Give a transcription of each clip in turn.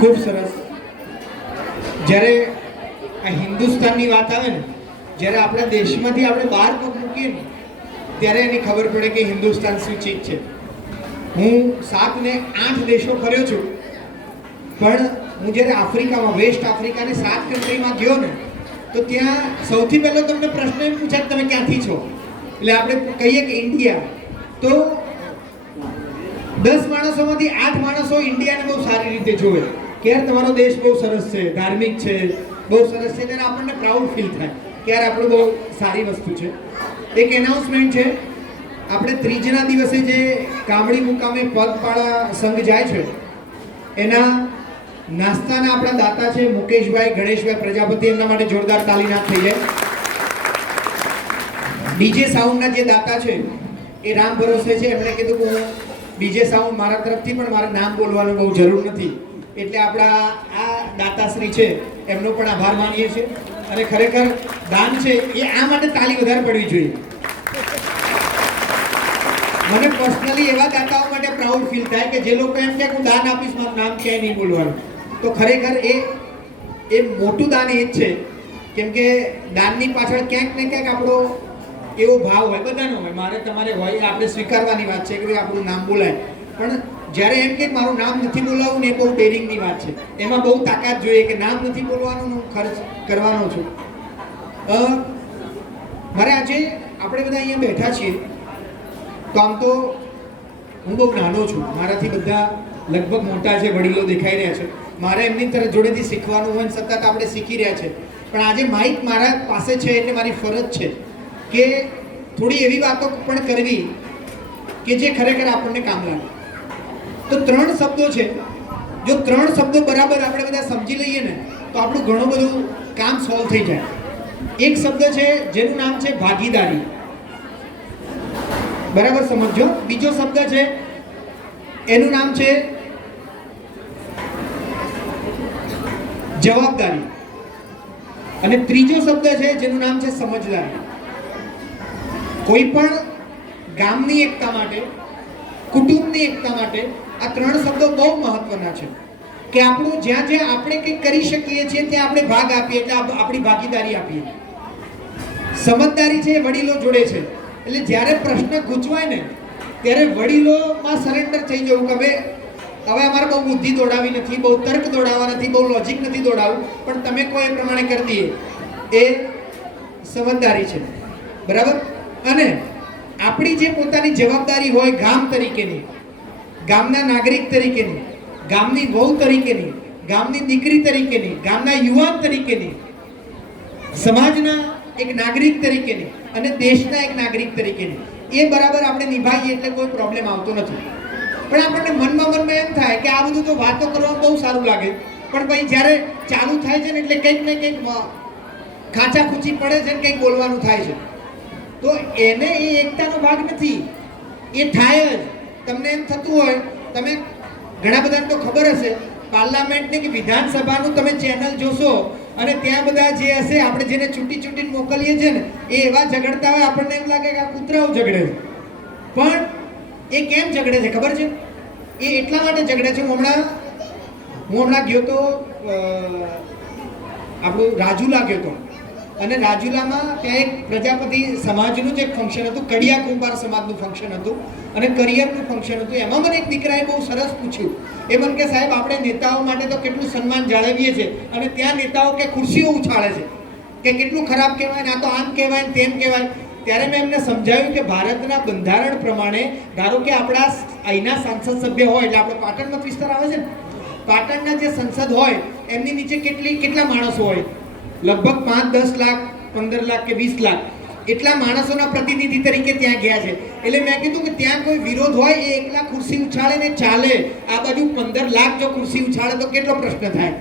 ખૂબ સરસ. જ્યારે આ હિન્દુસ્તાનની વાત આવે ને, જ્યારે આપણા દેશમાંથી આપણે બહાર પગ મૂકીએ ને ત્યારે એની ખબર પડે કે હિન્દુસ્તાન શું ચીજ છે. હું 7 ને 8 દેશો ફર્યો છું, પણ હું જ્યારે આફ્રિકામાં, વેસ્ટ આફ્રિકાની 7 કન્ટ્રીમાં ગયો ને, તો ત્યાં સૌથી પહેલો તમને પ્રશ્ન એમ પૂછાય કે તમે ક્યાંથી છો. એટલે આપણે કહીએ કે ઇન્ડિયા, તો 10 માણસોમાંથી 8 માણસો ઇન્ડિયાને બહુ સારી રીતે જોવે કે યાર તમારો દેશ બહુ સરસ છે, ધાર્મિક છે, બહુ સરસ છે, ત્યારે આપણને પ્રાઉડ ફીલ થાય કે યાર આપણું બહુ સારી વસ્તુ છે. એક એનાઉન્સમેન્ટ છે, આપણે ત્રીજના દિવસે જે કામડી મુકામે પગપાળા સંઘ જાય છે એના નાસ્તાના આપણા દાતા છે મુકેશભાઈ ગણેશભાઈ પ્રજાપતિ, એમના માટે જોરદાર તાલીનાથ થઈ જાય. ડીજે સાઉન્ડના જે દાતા છે એ રામ ભરોસે છે, એમણે કીધું કે હું ડીજે સાઉન્ડ મારા તરફથી, પણ મારે નામ બોલવાનું બહુ જરૂર નથી, એટલે આપણા આ દાતાશ્રી છે એમનો પણ આભાર માનીએ છીએ. અને ખરેખર દાન છે એ આ માટે તાલી વધારે પડવી જોઈએ. મને પર્સનલી એવા દાતાઓ માટે પ્રાઉડ ફીલ થાય કે જે લોકો એમ કે હું દાન આપીશ, મારું નામ ક્યાંય નહીં બોલવાનું. તો ખરેખર એ મોટું દાન એ જ છે, કેમ કે દાનની પાછળ ક્યાંક ને ક્યાંક આપણો એવો ભાવ હોય, બધાનો હોય, મારે તમારે હોય, આપણે સ્વીકારવાની વાત છે કે આપણું નામ બોલાય. પણ જ્યારે એમ કે મારું નામ નથી બોલાવવું ને, એ બહુ ડેરિંગની વાત છે. એમાં બહુ તાકાત જોઈએ કે નામ નથી બોલવાનું, હું ખર્ચ કરવાનો છું. મારે આજે આપણે બધા અહીંયા બેઠા છીએ, તો આમ તો હું બહુ નાનો છું, મારાથી બધા લગભગ મોટા છે, વડીલો દેખાઈ રહ્યા છે, મારે એમની તરફ જોડેથી શીખવાનું હોય, સતત આપણે શીખી રહ્યા છે. પણ આજે માઇક મારા પાસે છે એટલે મારી ફરજ છે કે થોડી એવી વાતો પણ કરવી કે જે ખરેખર આપણને કામ લાગે. તો 3 શબ્દો છે, જો 3 શબ્દો બરાબર આપણે બધા સમજી લઈએ ને તો આપણું ઘણું બધું કામ સોલ્વ થઈ જાય. એક શબ્દ છે જેનું નામ છે ભાગીદારી, બરાબર સમજો. બીજો શબ્દ છે એનું નામ છે જવાબદારી, અને ત્રીજો શબ્દ છે જેનું નામ છે સમજદારી. કોઈ પણ ગામની એકતા માટે, કુટુંબની એકતા માટે આ 3 શબ્દો બહુ મહત્વના છે કે આપણું જ્યાં જ્યાં આપણે કંઈક કરી શકીએ છીએ ત્યાં આપણે ભાગ આપીએ, એટલે આપણી ભાગીદારી આપીએ. સમજદારી છે એ વડીલો જોડે છે, એટલે જ્યારે પ્રશ્ન ગૂંચવાય ને ત્યારે વડીલોમાં સરેન્ડર થઈ જવું કે હવે અમારે બહુ બુદ્ધિ દોડાવી નથી, બહુ તર્ક દોડાવવા નથી, બહુ લોજિક નથી દોડાવવું, પણ તમે કોઈ એ પ્રમાણે કરી દઈએ, એ સમજદારી છે, બરાબર. અને આપણી જે પોતાની જવાબદારી હોય ગામ તરીકેની, ગામના નાગરિક તરીકેની, ગામની વહુ તરીકેની, ગામની દીકરી તરીકેની, ગામના યુવાન તરીકેની, સમાજના એક નાગરિક તરીકેની અને દેશના એક નાગરિક તરીકેની, એ બરાબર આપણે નિભાવીએ એટલે કોઈ પ્રોબ્લેમ આવતો નથી. પણ આપણને મનમાં એમ થાય કે આ બધું તો વાતો કરવામાં બહુ સારું લાગે, પણ પછી જ્યારે ચાલુ થાય છે ને એટલે કંઈક ને કંઈક ખાંચાખૂચી પડે છે ને કંઈક બોલવાનું થાય છે. તો એને એ એકતાનો ભાગ નથી, એ થાય જ. તમને એમ થતું હોય, તમે ઘણા બધાને તો ખબર હશે, પાર્લામેન્ટની કે વિધાનસભાનું તમે ચેનલ જોશો અને ત્યાં બધા જે હશે આપણે જેને ચૂંટીને મોકલીએ છીએ ને, એ એવા ઝઘડતા હોય આપણને એમ લાગે કે આ કૂતરાઓ ઝઘડે છે. પણ એ કેમ ઝઘડે છે ખબર છે? એ એટલા માટે ઝઘડે છે. હું હમણાં ગયો તો આપણું રાજુલા ગયો તો, અને રાજુલામાં ત્યાં એક પ્રજાપતિ સમાજનું જ એક ફંક્શન હતું, કડિયા કુંભાર સમાજનું ફંક્શન હતું અને કરિયરનું ફંક્શન હતું. એમાં મને એક દીકરાએ બહુ સરસ પૂછ્યું. એ મને કે સાહેબ આપણે નેતાઓ માટે તો કેટલું સન્માન જાળવીએ છીએ અને ત્યાં નેતાઓ કે ખુરશીઓ ઉછાળે છે કે કેટલું ખરાબ કહેવાય ને, આ તો આમ કહેવાય ને તેમ કહેવાય. ત્યારે મેં એમને સમજાવ્યું કે ભારતના બંધારણ પ્રમાણે ધારો કે આપણા અહીંના સંસદ સભ્ય હોય, એટલે આપણો પાટણ મત વિસ્તાર આવે છે ને, પાટણના જે સંસદ હોય એમની નીચે કેટલા માણસો હોય, લગભગ 5-10 લાખ, 15 લાખ કે 20 લાખ એટલા માણસોના પ્રતિનિધિ તરીકે ત્યાં ગયા છે. એટલે મેં કીધું કે ત્યાં કોઈ વિરોધ હોય એ એકલા ખુરશી ઉછાળે ને ચાલે, આ બાજુ 15 લાખ જો ખુરશી ઉછાળે તો કેટલો પ્રશ્ન થાય.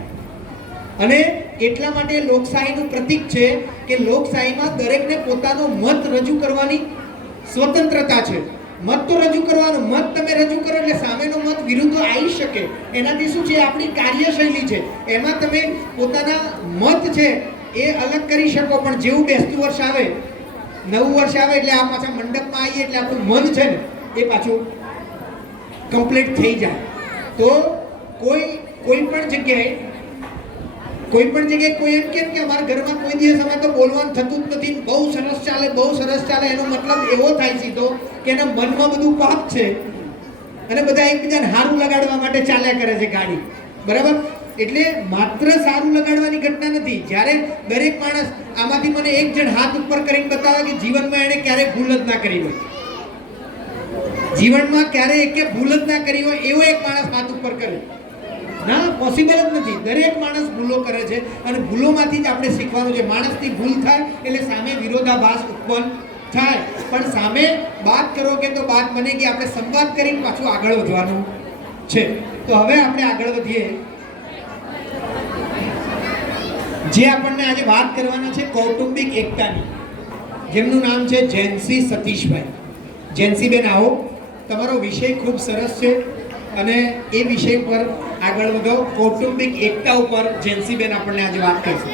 અને એટલા માટે લોકશાહીનું પ્રતીક છે કે લોકશાહીમાં દરેકને પોતાનો મત રજૂ કરવાની સ્વતંત્રતા છે. મત તો રજૂ કરવાનો, મત તમે રજૂ કરો એટલે સામેનો મત વિરુદ્ધ આવી શકે. એનાથી શું છે, આપણી કાર્યશૈલી છે, એમાં તમે પોતાના મત છે એ અલગ કરી શકો. પણ જેવું બેસતું વર્ષ આવે, નવું વર્ષ આવે એટલે આ પાછા મંડપમાં આવીએ એટલે આપણું મન છે ને એ પાછું કમ્પ્લીટ થઈ જાય. તો કોઈ કોઈ પણ જગ્યાએ કોઈ એમ કેમ કે અમારા ઘરમાં કોઈ દિવસ અમે તો બોલવાનું થતું જ નથી, બહુ સરસ ચાલે, એનો મતલબ એવો થાય સીધો કે એના મનમાં બધું પાપ છે અને બધા એકબીજાને હારું લગાડવા માટે ચાલ્યા કરે છે ગાડી, બરાબર? એટલે માત્ર સારું લગાડવાની ઘટના નથી. જ્યારે દરેક માણસ આમાંથી મને એક જણ હાથ ઉપર કરીને બતાવે કે જીવનમાં એણે ક્યારેય ભૂલ જ ના કરી હોય, જીવનમાં ક્યારેય એકે ભૂલ જ ના કરી હોય એવો એક માણસ હાથ ઉપર કરે. ના, પોસિબલ જ નથી. દરેક માણસ ભૂલો કરે છે અને ભૂલોમાંથી જ આપણે શીખવાનું છે. માણસની ભૂલ થાય એટલે સામે વિરોધાભાસ ઉત્પન્ન થાય, પણ સામે વાત કરો કે તો વાત બને કે આપણે સંવાદ કરીને પાછું આગળ વધવાનું છે. તો હવે આપણે આગળ વધીએ. જે આપણને આજે વાત કરવાના છે કૌટુંબિક એકતાની, જેમનું નામ છે જયંતસિંહ સતીશભાઈ. જયંતસિંહબેન આવો, તમારો વિષય ખૂબ સરસ છે અને એ વિષય પર આગળ વધો. કૌટુંબિક એકતા ઉપર જયંતસિંહબેન આપણને આજે વાત કરશે.